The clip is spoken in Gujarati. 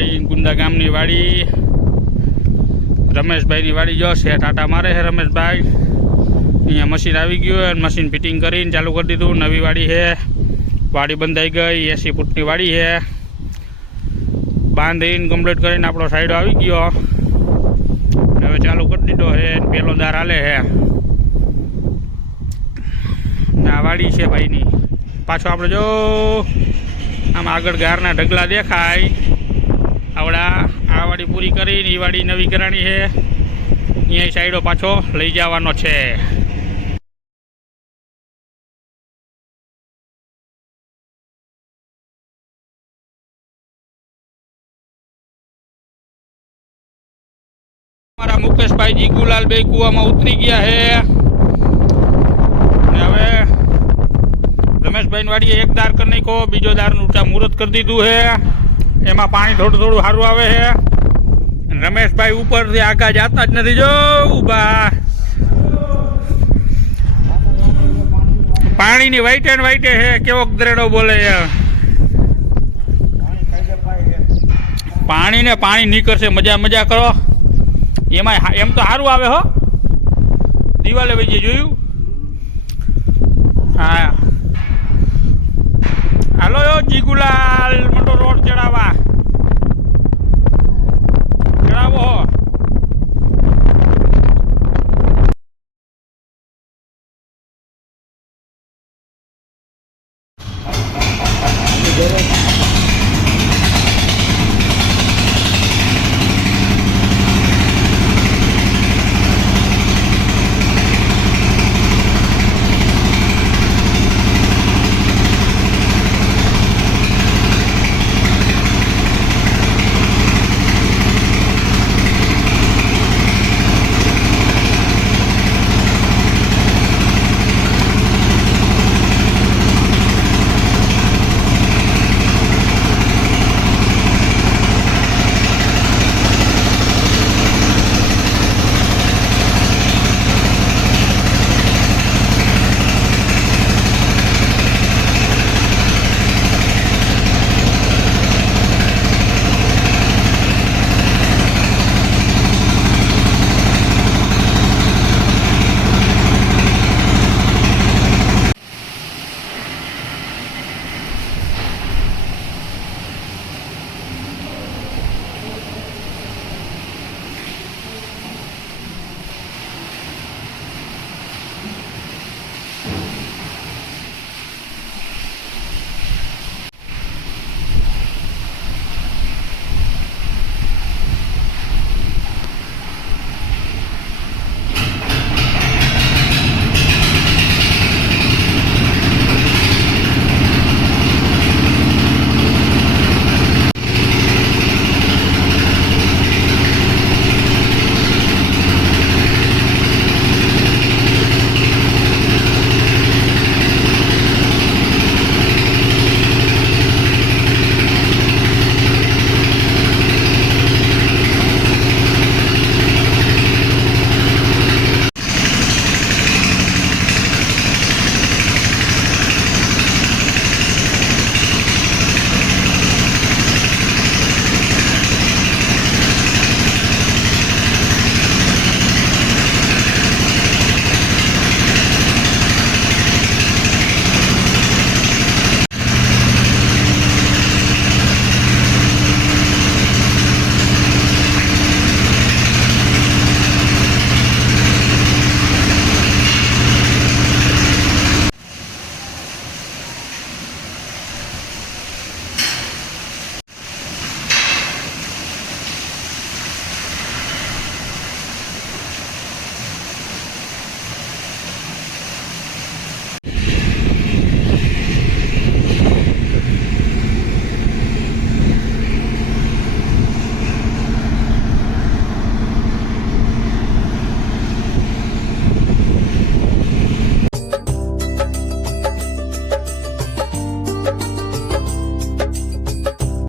રમેશભાઈ ગુંદા ગામની વાડી. રમેશભાઈની વાડી જો છે, ટાટા મારે છે રમેશભાઈ. અહીંયા મશીન આવી ગયું અને મશીન ફિટિંગ કરીને ચાલુ કરી દીધું. નવી વાડી છે. વાડી બંધાઈ ગઈ એસી ફૂટની વાડી છે. બાંધીને કમ્પ્લીટ કરીને આપણો સાઈડો આવી ગયો. હવે ચાલુ કરી દીધો છે પેલો દાર હાલે છે. આ વાડી છે ભાઈની. પાછો આપણે જો, આમ આગળ ગારના ઢગલા દેખાય. પૂરી કરીને એ વાડી નવી કરાણી છે. અહીંયા સાઈડો પાછો લઈ જવાનો છે. મારા મુકેશભાઈ જીગુલાલ બે કુવામાં ઉતરી ગયા છે. હવે રમેશભાઈ વાડીએ એક દાર કરી નાખો બીજો દારનું મુહૂર્ત કરી દીધું છે. એમાં પાણી થોડું થોડું સારું આવે છે. રમેશભાઈ ઉપરથી આખા જાતા જ નથી. જો, ઊભા. પાણીની વાઈટે ને વાઈટે હે, કેવો દ્રેડો બોલે પાણી ને પાણી નીકળશે, મજા મજા કરો. એમાં એમ તો સારું આવે હો. દિવાલે ભાઈએ જોયું. હા.